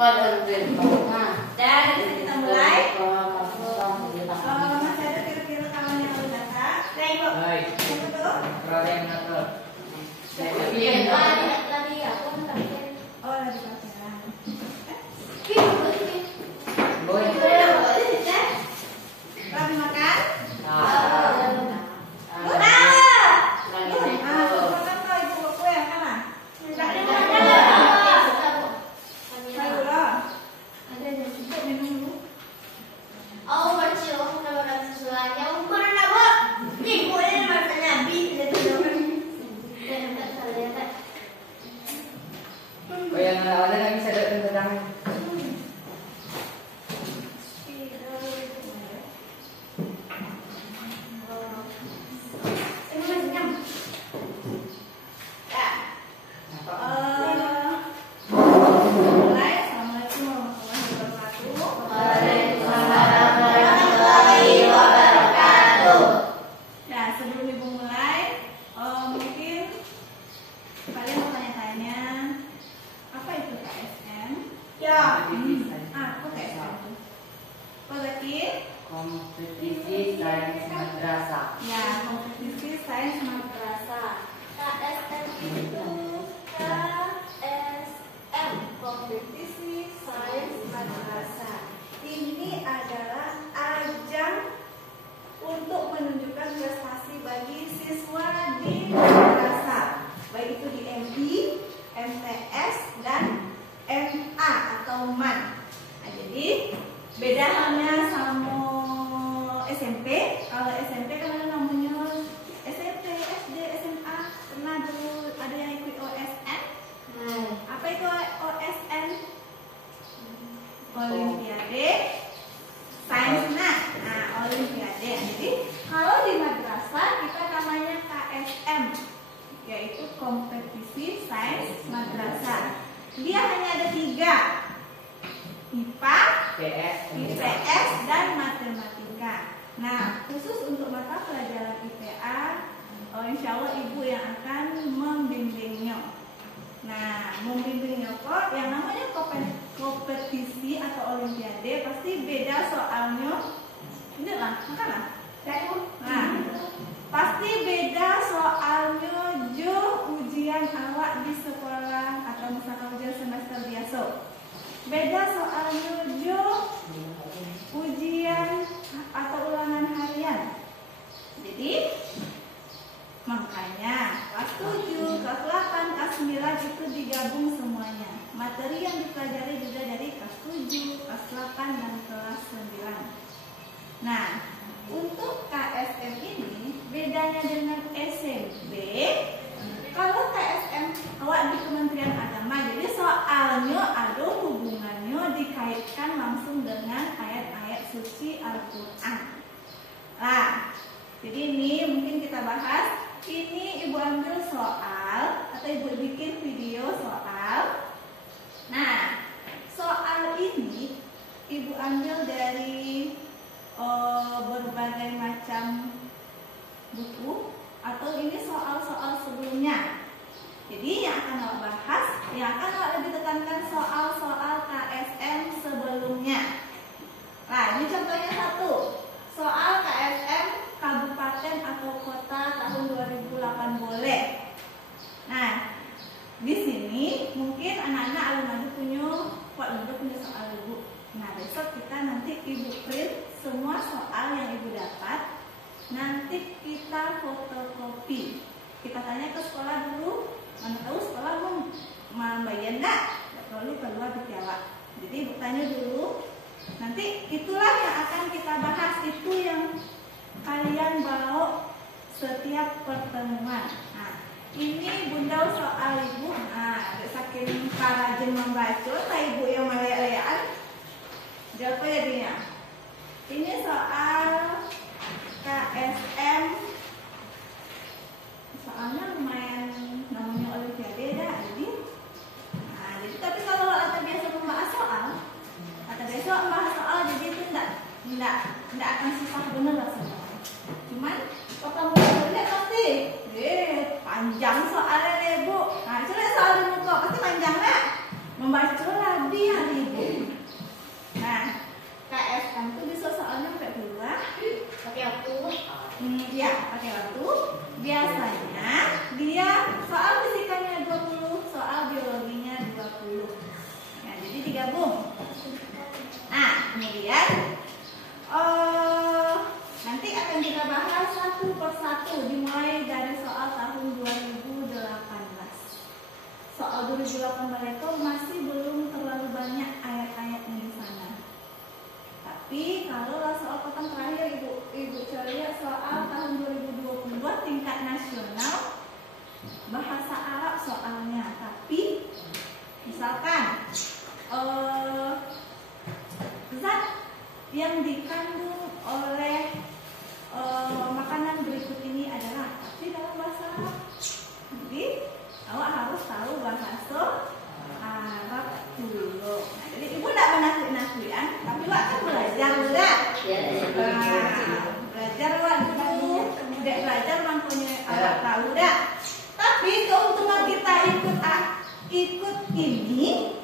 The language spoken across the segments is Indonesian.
Nah, dan kita mulai. Masih ada kira-kira kawan yang udah datang? Baik. Yang betul? Yang betul. Lagi aku pakai. Oh, lagi pakai. Lagi makan? Kompetisi sains madrasah. Ya, kompetisi sains madrasah. KSM itu KSM, kompetisi sains madrasah. Ini adalah ajang untuk menunjukkan prestasi bagi siswa di madrasah, baik itu di MI, MTS, dan MA atau MAN. Nah, jadi beda halnya sama SMP. Kalau SMP kan namanya SMP, SD, SMA. Pernah dulu ada yang ikut OSN? Apa itu OSN? Olimpiade Sains. Nah, Olimpiade. Jadi kalau di madrasah kita namanya KSM, yaitu kompetisi sains madrasah. Dia hanya ada 3. IPA, IPS, dan matematika. Nah, khusus untuk mata pelajaran IPA, insya Allah ibu yang akan membimbingnya. Nah, membimbingnya kok, yang namanya kompetisi atau olimpiade pasti beda soalnya. Ini lah, makanlah. Nah, pasti beda soalnya ujian awak di sekolah atau misalkan ujian semester biasa. Beda soalnya ujian atau ulangan harian. Jadi makanya kelas 7, kelas 8, kelas 9 itu digabung semuanya. Materi yang dipelajari juga dari kelas 7, kelas 8, dan kelas 9. Nah, untuk KSM ini bedanya dengan SMP. Kalau KSM awak di Kementerian Agama, jadi soalnya ada hubungannya dikaitkan langsung dengan ayat-ayat suci Al-Quran. Nah, jadi ini mungkin kita bahas. Ini ibu ambil soal atau ibu bikin video soal. Nah, soal ini ibu ambil dari berbagai macam buku atau ini soal-soal sebelumnya. Jadi yang akan awak bahas, yang akan awak lebih tekankan soal-soal KSM sebelumnya. Nah, ini contohnya 1. Soal KSM kabupaten atau kota tahun 2008 boleh. Nah, di sini mungkin anak-anak alumni punya soal ibu. Nah, besok kita nanti ibu print semua soal yang ibu dapat. Nanti kita fotokopi. Kita tanya ke sekolah dulu. Mana tahu sekolah mau membayar enggak? Tidak perlu keluar di Jawa. Jadi ibu tanya dulu. Nanti itulah yang akan kita bahas. Itu yang kalian bawa setiap pertemuan. Nah, ini bunda soal ibu. Nah, saking rajin membaca, ibu yang melek-lekan. Jawab ya dia. Ini soal KSM. Soalnya lumayan namanya olimpiade dah. Jadi tapi kalau atau biasa membahas soal, atau besok membahas soal, jadi itu enggak akan susah bener rasanya. Cuman pertama lihat pasti panjang soalnya deh bu. Nah, coba soal di muka pasti panjang lah. Membaca lah dia ibu. digabung. Nah, kemudian nanti akan kita bahas satu persatu dimulai dari soal tahun 2018. Soal 2018 itu masih belum terlalu banyak ayat-ayatnya di sana. Tapi kalau soal petang terakhir ibu cari soal tahun 2022 tingkat nasional bahasa Arab soalnya. Tapi misalkan zat yang dikandung oleh makanan berikut ini adalah tapi dalam bahasa Arab. Jadi awak harus tahu bahasa Arab dulu. Nah, jadi ibu tidak menakut-nakutkan, tapi awak kan belajar juga. Belajar awak dulu, tidak belajar makanya awak tahu dah. Tapi keuntungan kita ikut ini,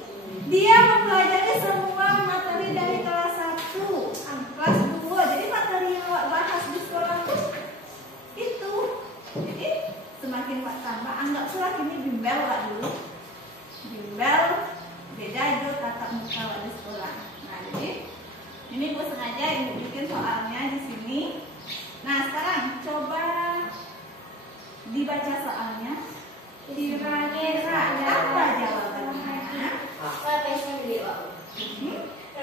dia mempelajari semua materi dari kelas 1, kelas 2. Jadi materi yang awak bahas di sekolah itu. Jadi semakin Pak tambah, anggap surat ini bimbel Pak dulu. Bimbel beda itu tatap muka Pak di sekolah. Nah, jadi ini Bu sengaja ibu bikin soalnya di sini. Nah, sekarang coba dibaca soalnya. Kira-kira apa jawabannya?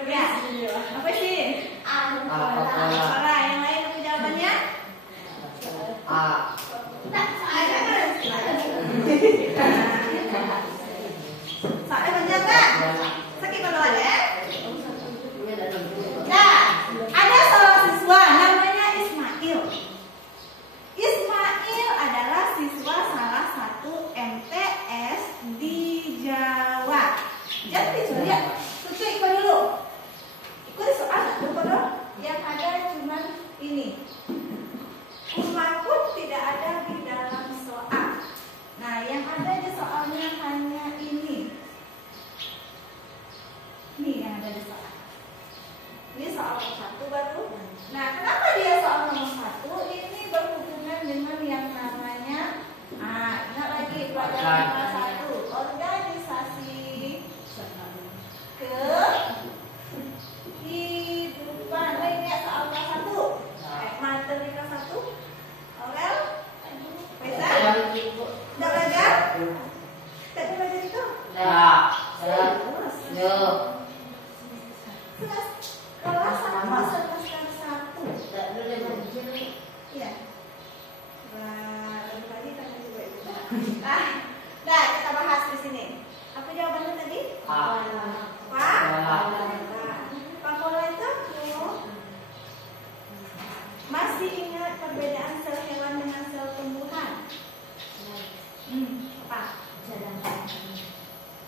Ya, apa sih? Pola. Yang lain apa jawabannya? Soalnya panjang nggak? Sakit kalau ada? Nah, ada seorang siswa namanya Ismail. Ismail adalah siswa salah satu MTS di Jawa. Jadi coba tutup ikut dulu. Ikut soal dong. Yang ada cuma ini. Rumah pun tidak ada di dalam soal. Nah, yang ada di soalnya hanya ini. Ini yang ada di soal. Ini soal nomor 1 baru. Nah, kenapa dia soal nomor 1? Ini berhubungan dengan yang namanya ingat lagi pelajaran kelas 1, organisasi kehidupan. Ingat soal kelas 1. Materi kelas 1. Aurel? Faisal? Tidak belajar? Tidak belajar itu? Kelas 1. Iya. Nah, kita bahas di sini. Apa jawabannya tadi? Pola itu masih ingat perbedaan sel hewan dengan sel tumbuhan?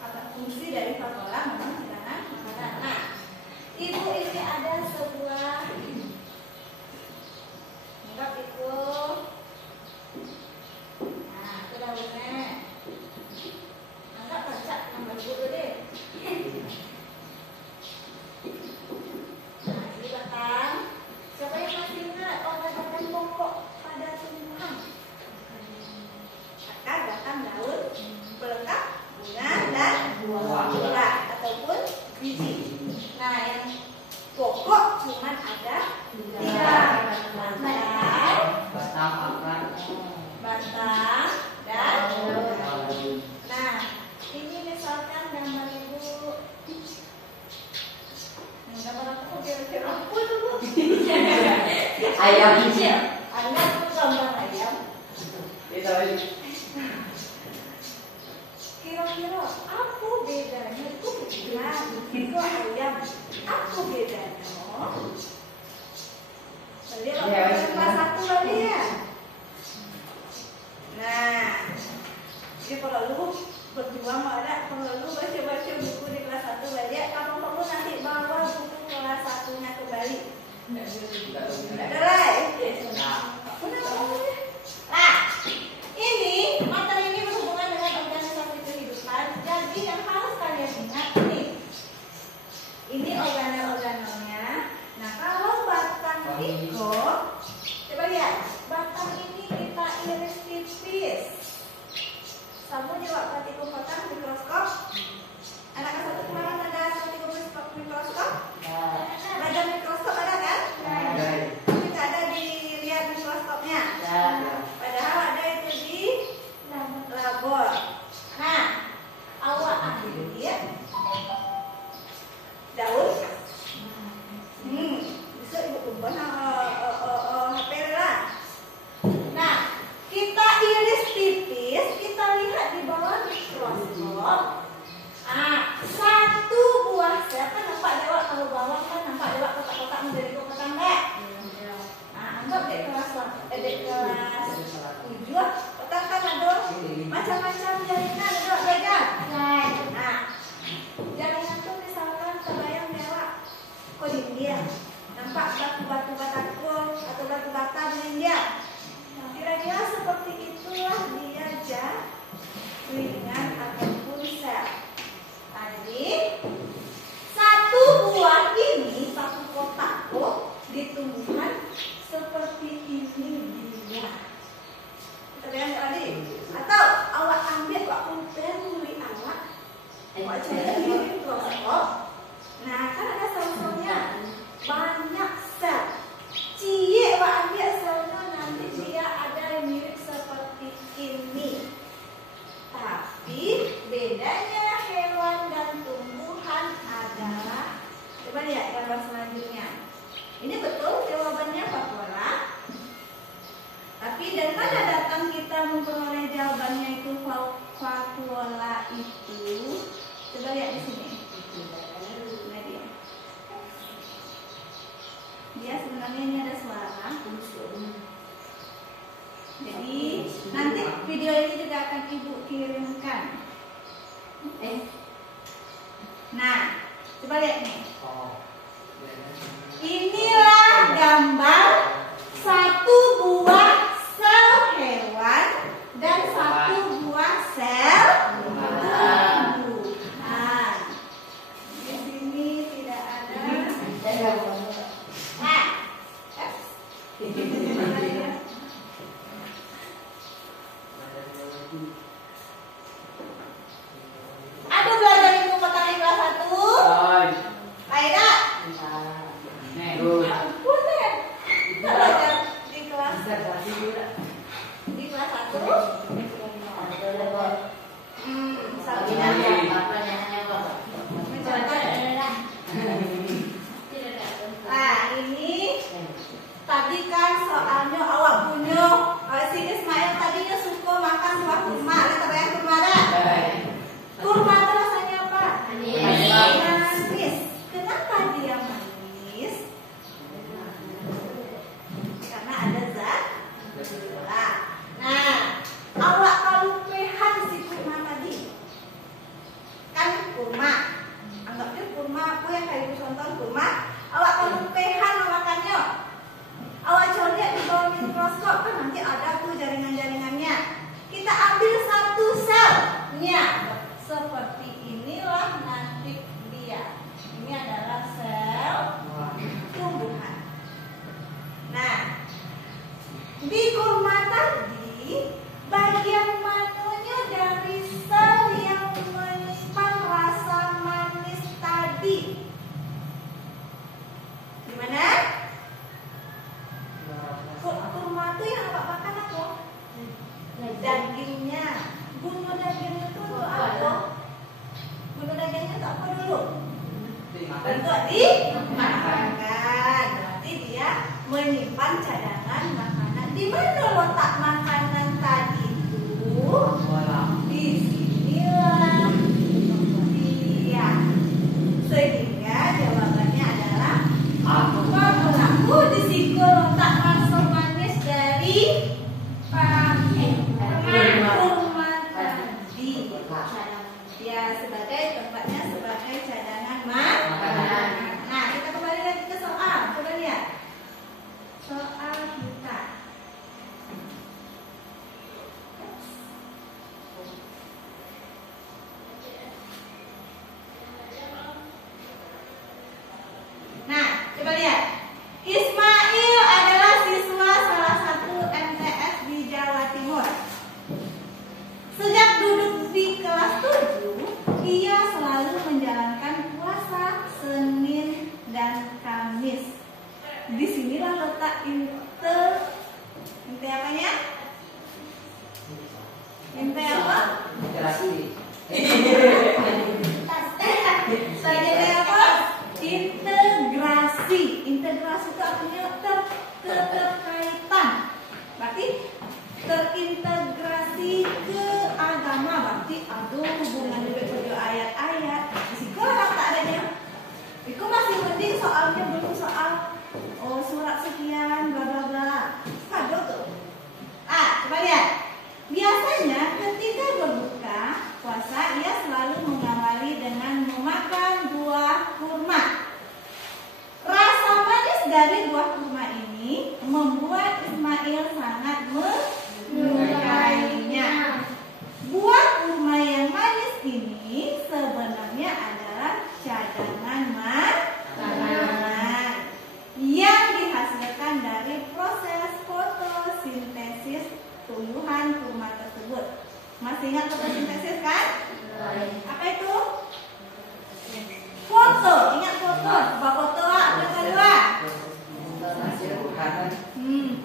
Apa fungsi dari fakola memang cadangan makanan. Nah, ibu ini ada sebuah anggap itu. Nah, itu daunnya. Anggap baca nama ibu dulu deh. Nah, ini batang. Siapa yang masih ingat obat-obatan pokok pada tumbuhan? Akar, batang, daun, pelengkap, bunga, dan buah ataupun biji. Nah, yang pokok cuma ada 3. Batang, dan nah, ini misalkan gambar ibu. Gambar aku kira-kira apa tuh Bu? Ayam kecil. Anak tuh gambar ayam. Kira-kira apa bedanya? Itu bukan, itu ayam. Apa bedanya? Tadi kelas 1 tadi ya. Nah, ini kalau lu berdua mau ada, kalau lu baca-baca buku di kelas 1 belajar, kamu perlu nanti bawa buku kelas 1-nya kembali. Ada lah. Nah, ini materi ini berhubungan dengan organisasi kehidupan. Jadi yang harus kalian ingat ini organel-organelnya. Nah, kalau batang iko ya kan nampak lewat kalau bawah kan nampak lewat kotak-kotak menjadi kotak enggak? Nah, anggap dek kelas 7 kotak kan ada macam-macam jaringan ada beda. Nah, jaringan tuh misalkan terbayang lewat koding dia. Nampak batu-batu batako atau batu bata dengan dia. Kira-kira seperti itulah dia jaringan ataupun sel. Jadi satu buah ini, satu kotak di tumbuhan seperti ini dia. Kita lihat tadi. Atau awak ambil waktu beli awak, awak coba ini kelompok. Nah kan ada sel-selnya banyak sel. Cie awak ambil selnya nanti dia ada yang mirip seperti ini. Tapi bedanya hewan dan tumbuhan adalah, coba lihat gambar selanjutnya. Ini betul jawabannya Fakola. Tapi dari mana datang kita memperoleh jawabannya itu Fakola itu? Coba lihat di sini. Nah dia sebenarnya ini ada suara. Jadi nanti video ini juga akan ibu kirimkan. Nah, coba lihat nih. Inilah gambar satu buah sel hewan dan satu buah sel tumbuhan. Di sini tidak ada. Aku belajar itu petang di kelas 1. Aida. Ampun deh. Kita belajar di kelas 1. Nah ini tadi kan soalnya awak punya si Ismail tadinya suka makan buah kurma. Kita bayang kurma dah. Kurma itu rasanya apa? Manis. Kenapa dia manis? Karena ada zat. Nah, awak kalau pH si kurma tadi kan kurma. Anggapnya kurma aku yang kayak contoh kurma. Awak kalau pH makannya. Awak coba lihat di bawah mikroskop kan nanti ada tuh jaringan-jaringannya. Kita ambil satu selnya. Seperti inilah nanti dia. Ini adalah sel tumbuhan. Nah, di kurma tadi bagian mananya dari sel yang menyimpan rasa manis tadi? Gimana? Kurma itu yang awak makan apa? Dagingnya. Bunuh dagingnya itu apa? Bunuh dagingnya itu apa dulu? Untuk dimakan. Berarti dia menyimpan cadangan makanan. Di mana letak makanan tadi itu? Di sinilah dia. Sehingga jawabannya adalah apa pelaku di situ letak rasa manis dari kurma tadi. Ya sebagai tempatnya sebagai cadangan makanan. Nah kita kembali lagi ke soal. Coba lihat soal kita. Nah coba lihat. Ismail adalah siswa salah satu MTS di Jawa Timur. Sejak duduk di kelas 7, ia selalu menjalankan puasa Senin dan Kamis. Disinilah letak inte apanya? Inte apa? Sebagai apa? Integrasi. Integrasi itu artinya keterkaitan. Berarti terintegrasi ke agama. Berarti ada hubungan dengan ayat-ayat. Di sekolah tak adanya dari buah kurma ini membuat Ismail sangat menyukainya. Buah kurma yang manis ini sebenarnya adalah cadangan makanan yang dihasilkan dari proses fotosintesis tumbuhan kurma tersebut. Masih ingat fotosintesis kan? Apa itu? Foto, ingat foto? Foto apa kedua?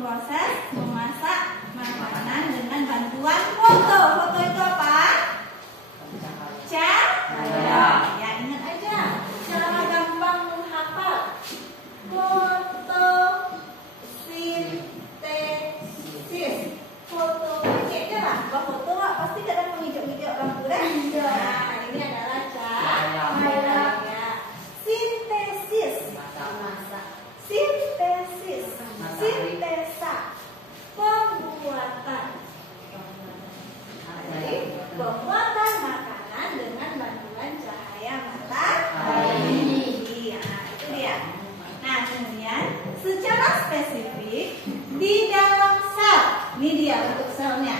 Proses memasak makanan dengan bantuan foto. Foto itu apa? Cahaya. Ya, ingat aja. Cara gampang menghafal. Fotosintesis. Foto ini aja lah. Kalau foto pasti kadang menghijau-hijau lampu kan? Nah, ini adalah cahaya. Sintesis. Sintesis. Sintesa. Pembuatan. Jadi, pembuatan makanan dengan bantuan cahaya matahari. Nah, itu dia. Nah, kemudian secara spesifik di dalam sel, ini dia bentuk selnya.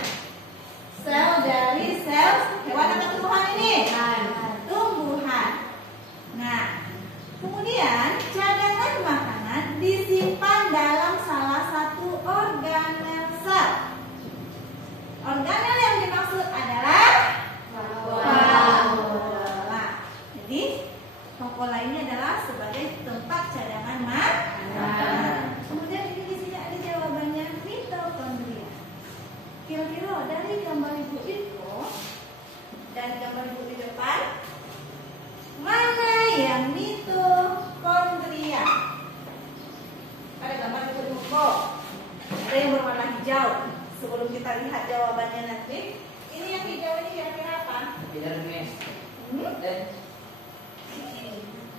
Sel dari sel hewan atau tumbuhan ini? Tumbuhan. Nah, kemudian cadangan makanan disimpan dalam salah satu organel sel. Organel yang dimaksud adalah vakuola. Jadi vakuola ini adalah sebagai tempat cadangan makanan. Kemudian ini di sini ada jawabannya, mitokondria. Kira-kira dari gambar ibu info dan gambar ibu di depan, mana yang mitokondria? Pada gambar ibu info ada yang berwarna hijau. Sebelum kita lihat jawabannya nanti, ini yang hijau ini kira-kira apa? Epidermis.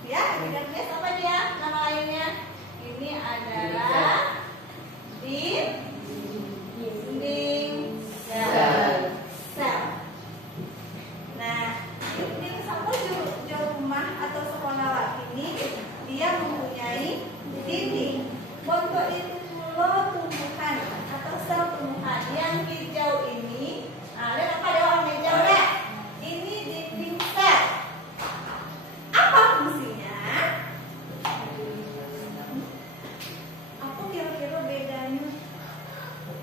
Ya, epidermis apa dia? Nama lainnya? Ini adalah dinding sel. Nah, dinding sel rumah atau sekolah ini dia mempunyai dinding. Bentuk itu tumbuhan atau sel tumbuhan yang hijau ini. Nah, lihat apa dia warna hijau deh? Ini dinding sel. Apa fungsinya? Apa kira-kira bedanya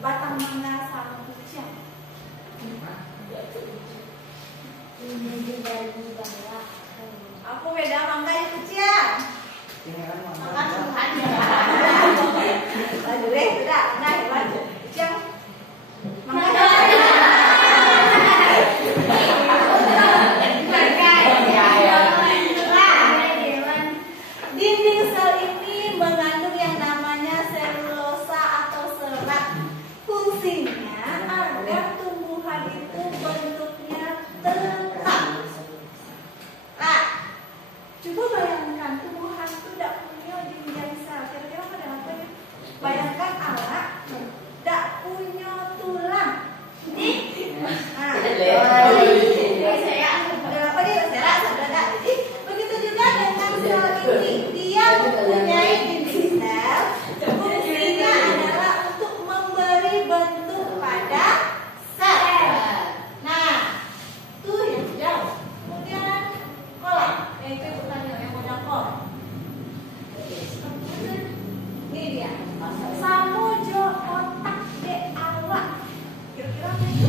batang mangga sama kucing? Apa beda mangga dan kucing? Makan semuanya. Deh, sudah, nah, hewan kucing. Mangga. Dinding sel ini mengandung yang namanya selulosa atau serat. Fungsinya agar tumbuhan itu bentuknya tetap. Nah, coba bayangkan tumbuhan itu tidak punya dinding sel. Kira-kira pada apa ya? Bayangkan anak tidak punya tulang. Nah, apa dia serat saudara. Jadi begitu juga dengan sel ini, dia mempunyai dinding sel. Fungsinya adalah untuk memberi bentuk pada sel. Nah, itu yang jauh. Kemudian kolam, itu bukan yang modal kol. Ini dia. Samujo otak de awak. Kira-kira apa itu?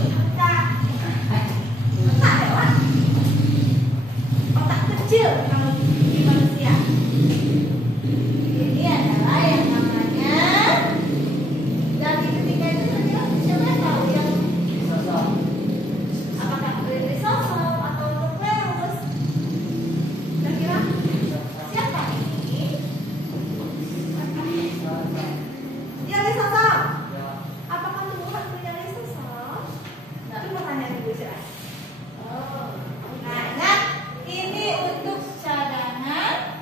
Otak hewan. Otak kecil kalau di manusia. Ini adalah yang namanya. Dan di ketika itu siapa tahu yang apakah risosom atau nukleus? Kira-kira siapa ini? Dia lisosom. Apakah tumbuhan punya lisosom? Coba tanya ibu jelas. Nah, ingat ini untuk cadangan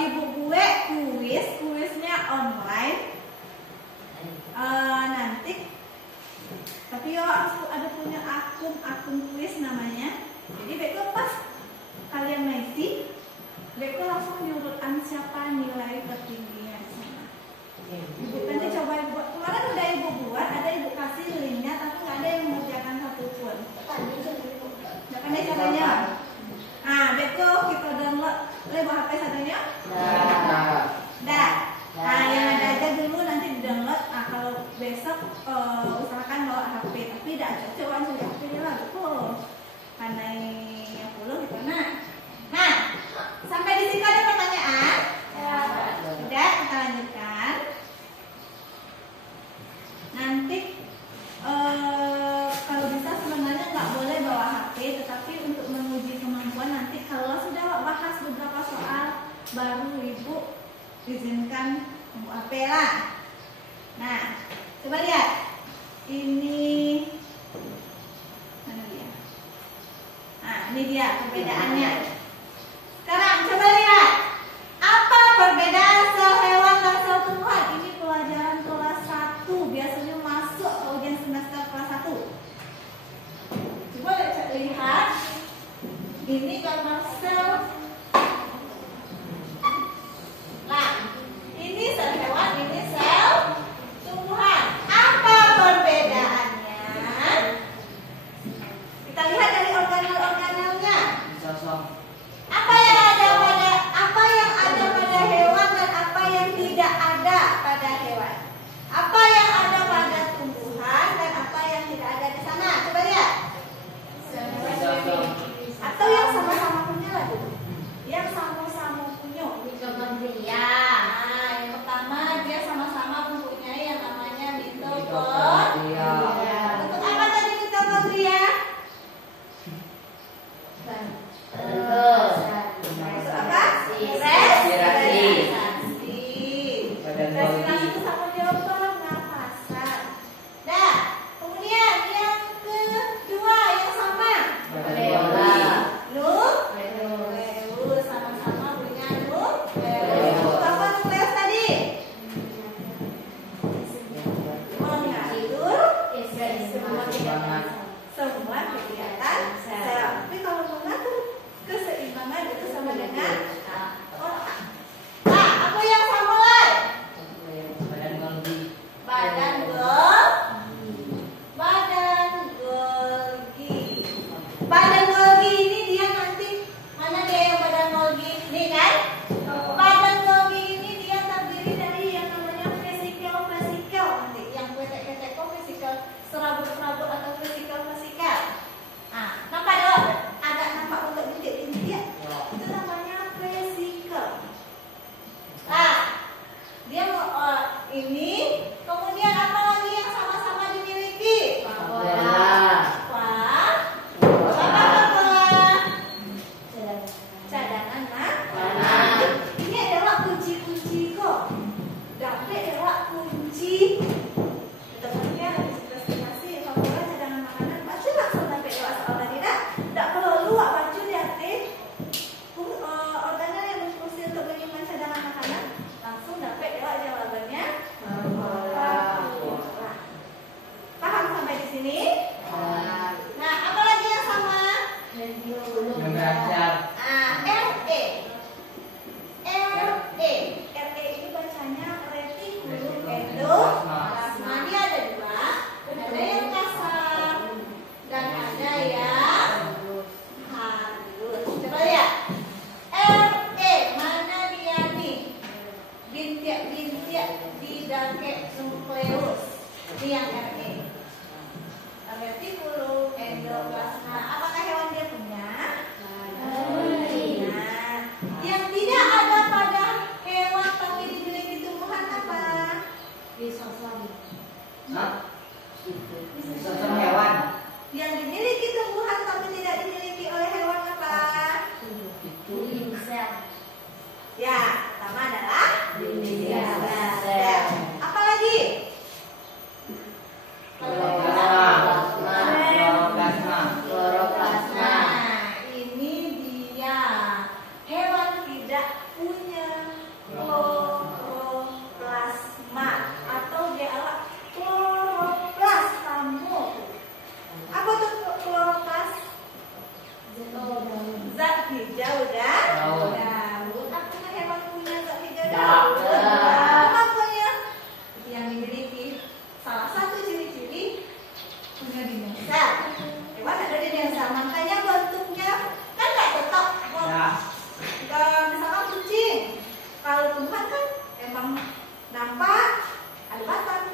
ibu gue kuisnya online. Nanti tapi yo harus ada punya akun kuis namanya. Jadi beko pas kalian ngisi, beko langsung diurutkan siapa nilai tertingginya di sana. Ibu nanti coba buat. Kemarin udah ibu buat, ada ibu kasih linknya, tapi nggak ada yang mengerjakan satupun. Jangan deh caranya. Nah, beko kita download lewat HP satunya. Dah. Nah, yang ada aja dulu nanti di download. Nah, kalau besok usahakan bawa HP, tapi tidak cocok kan sudah HP dia lah betul. Karena yang perlu gitu. Nah, sampai di sini ada pertanyaan? Udah, kita lanjutkan. Nanti kalau bisa sebenarnya nggak boleh bawa HP, tetapi untuk menguji kemampuan nanti kalau sudah bahas beberapa soal baru ibu izinkan membawa HP lah. Nah, coba lihat ini mana dia? Nah, ini dia perbedaannya. Sekarang coba lihat apa perbedaan sel hewan dan sel tumbuhan. Ini pelajaran kelas 1 biasanya masuk ke ujian semester kelas 1. Coba lihat ini gambar sel. Nah, ini sel hewan, ini sel tumbuhan. Apa perbedaannya? Kita lihat dari organel-organelnya. Apa yang ada pada hewan dan apa yang tidak ada pada hewan? Apa yang ada pada tumbuhan dan apa yang tidak ada di sana? Coba lihat. Atau yang sama-sama punya lah tuh. Yang sama-sama punya. Ya. Nah, yang pertama dia sama-sama mempunyai yang namanya mitokondria. Untuk apa tadi mitokondria? Respirasi itu sama jawab pernapasan. Nah, kemudian yang kedua yang sama. Nukleus sama-sama punya nukleus. Apa nukleus tadi? Mengatur semua kegiatan sel. Tapi kalau mengatur keseimbangan itu sama dengan otak. Nah, apa yang sama lagi? Badan Golgi ini dia nanti mana dia yang badan Golgi ini kan? Badan Golgi ini dia terdiri dari yang namanya vesikel nanti yang ketek-ketek vesikel serabut-serabut atau vesikel. Nah, nampak dong? Agak nampak untuk bintik-bintik. Itu namanya vesikel. Nah, dia ini kemudian apa lagi yang sama-sama dimiliki? Cadangan makanan. Ini adalah kunci-kunci kok. Dapat adalah kunci. Teman-teman harus presentasi formula cadangan makanan. Baca langsung dapat lewat soal tadi dah. Tak perlu luak baca di atas organel yang berfungsi untuk menyimpan cadangan makanan. Langsung dapat lewat jawabannya. Paham sampai di sini? Nah, apa lagi yang sama? RE ini bacanya retikulum endoplasma. Dia ada dua, ada yang kasar dan ada yang halus. Coba lihat. RE mana dia nih? Bintik-bintik di dangkek nukleus. Ini yang RE. Retikulum endoplasma. Apakah hewan dia punya? Nah, yang tidak ada pada hewan tapi dimiliki tumbuhan apa? Hewan. Yang dimiliki tumbuhan tapi tidak dimiliki oleh hewan apa? Ya, pertama adalah sel. Apa lagi? Kloroplasma. Ini dia hewan tidak punya kloroplasma atau dia adalah kloroplas kamu. Apa tuh kloroplas? Zat hijau dan daun. Apakah hewan punya zat hijau dan daun? Apanya? Yang dimiliki salah satu ciri-ciri punya dinding sel. Hewan ada dinding sel, makanya bentuknya kan nggak tetap. Misalkan kucing, kalau tumbuhan kan emang nampak ada batang,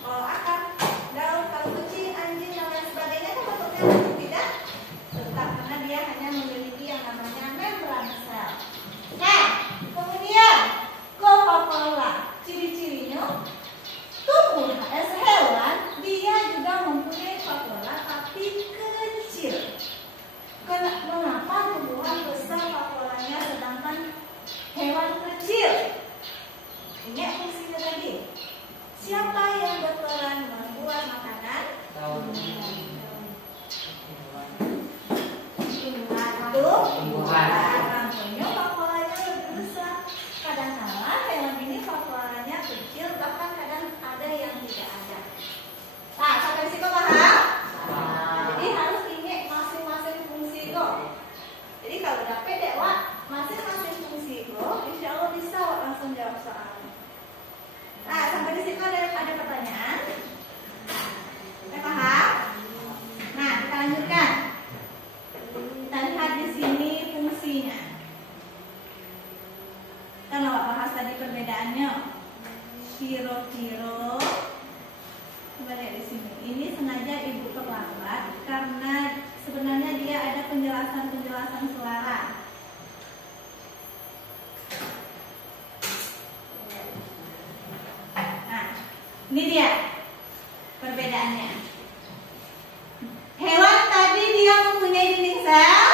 kalau akar, daun. Kalau kucing, anjing dan lain sebagainya kan bentuknya tidak tetap karena dia hanya memiliki yang namanya membran sel. Nah, kemudian Coca-Cola ciri-cirinya tumbuhan hewan dia juga mempunyai vakuola tapi kecil. Mengapa tumbuhan besar vakuolanya sedangkan hewan kecil? Ingat fungsinya tadi. Siapa yang berperan membuat makanan? Tumbuhan. Vakuolanya lebih besar. Kadang-kala hewan ini vakuolanya kecil, bahkan kadang ada yang tidak ada. Nah, sampai di situ paham? Jadi harus ingat masing-masing fungsi kok. Jadi kalau udah pede Wak, masing-masing fungsi kok, insya Allah bisa Wak langsung jawab soal. Nah, sampai di situ ada pertanyaan. Udah paham? Nah, kita lanjutkan. Kita lihat di sini fungsinya. Kan Wak bahas tadi perbedaannya. Kiro-kiro. Coba lihat di sini. Ini sengaja ibu terlambat karena sebenarnya dia ada penjelasan suara. Nah, ini dia perbedaannya. Hewan tadi dia mempunyai dinding sel.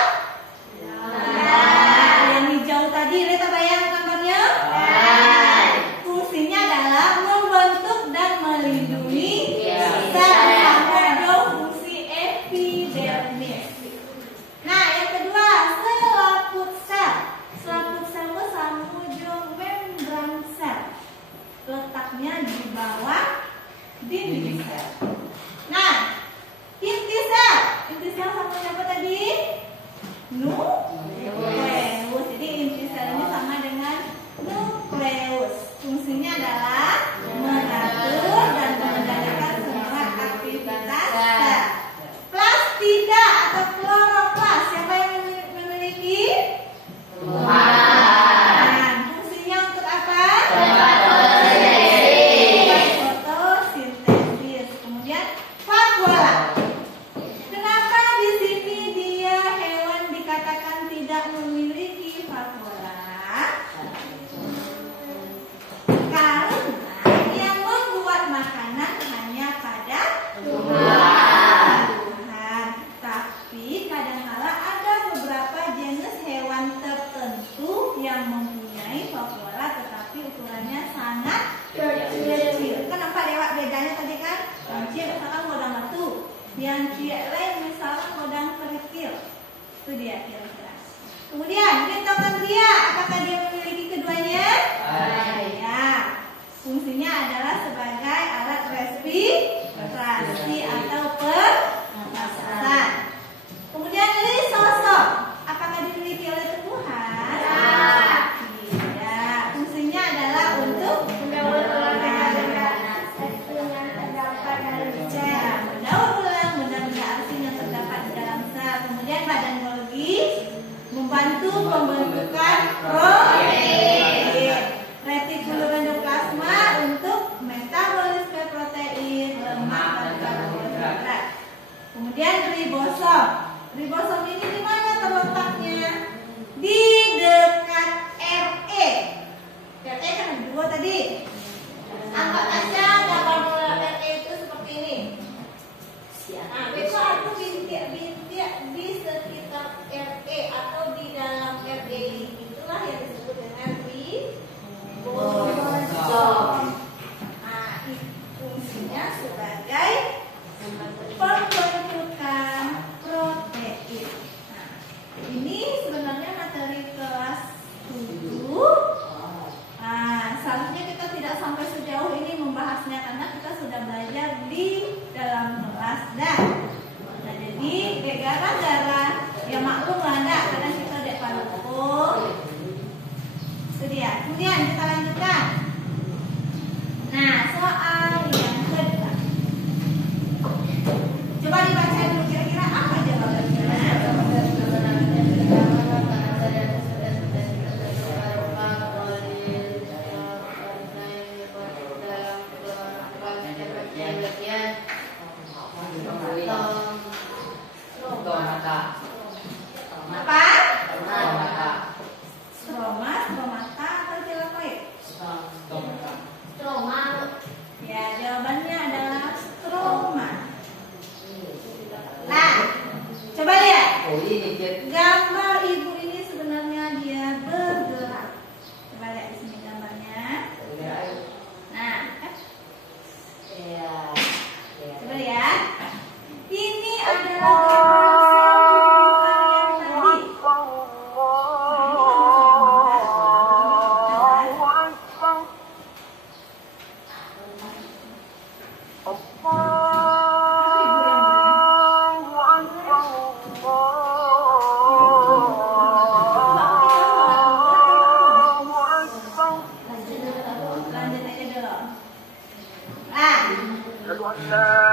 Yang hijau tadi, kita bayang gambarnya. Fungsinya adalah membentuk dan melindungi sel pada fungsi epidermis. Nah, yang kedua, selaput sel. Selaput sel itu samujung membran sel. Letaknya di bawah dinding sel. Nah, inti sel. Inti sel sama siapa tadi? Nukleus. Jadi inti sel ini sama dengan nukleus. Fungsinya adalah mengatur dan mengendalikan semua aktivitas sel. Plastida atau kloroplas, siapa yang memiliki? Tuhan. Fungsinya untuk apa? Fotosintesis. Kemudian vakuola. Kenapa di sini dia hewan dikatakan tidak memiliki vakuola? Karena yang membuat makanan hanya pada Tuhan. Tapi kadang-kala ada beberapa jenis hewan tertentu yang mempunyai vakuola tetapi ukurannya sangat kecil. Kenapa lewat bedanya tadi kan? Yang kecil misalkan godang batu, yang cilik misalkan godang kerikil. Itu dia kira-kira. Kemudian mitokondria, apakah dia memiliki keduanya? Ya. Fungsinya adalah sebagai alat respirasi atau pernapasan. Kemudian lisosom, apakah dimiliki oleh tumbuhan? Tidak. Fungsinya adalah untuk mendaur ulang benda-benda asing yang terdapat di dalam sel. Kemudian badan Golgi membantu pembentukan protein. Kemudian kita lanjutkan. Nah, soal yang kedua. Coba dibaca dulu kira-kira apa jawabannya. Apa? Stroma, stromata atau tilakoid? Stroma. Ya, jawabannya adalah stroma. Nah, coba lihat. Gambar ibu ini sebenarnya dia bergerak. Coba lihat di sini gambarnya. Nah, coba lihat. Ini adalah gambar sel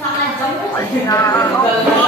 Sangat jauh.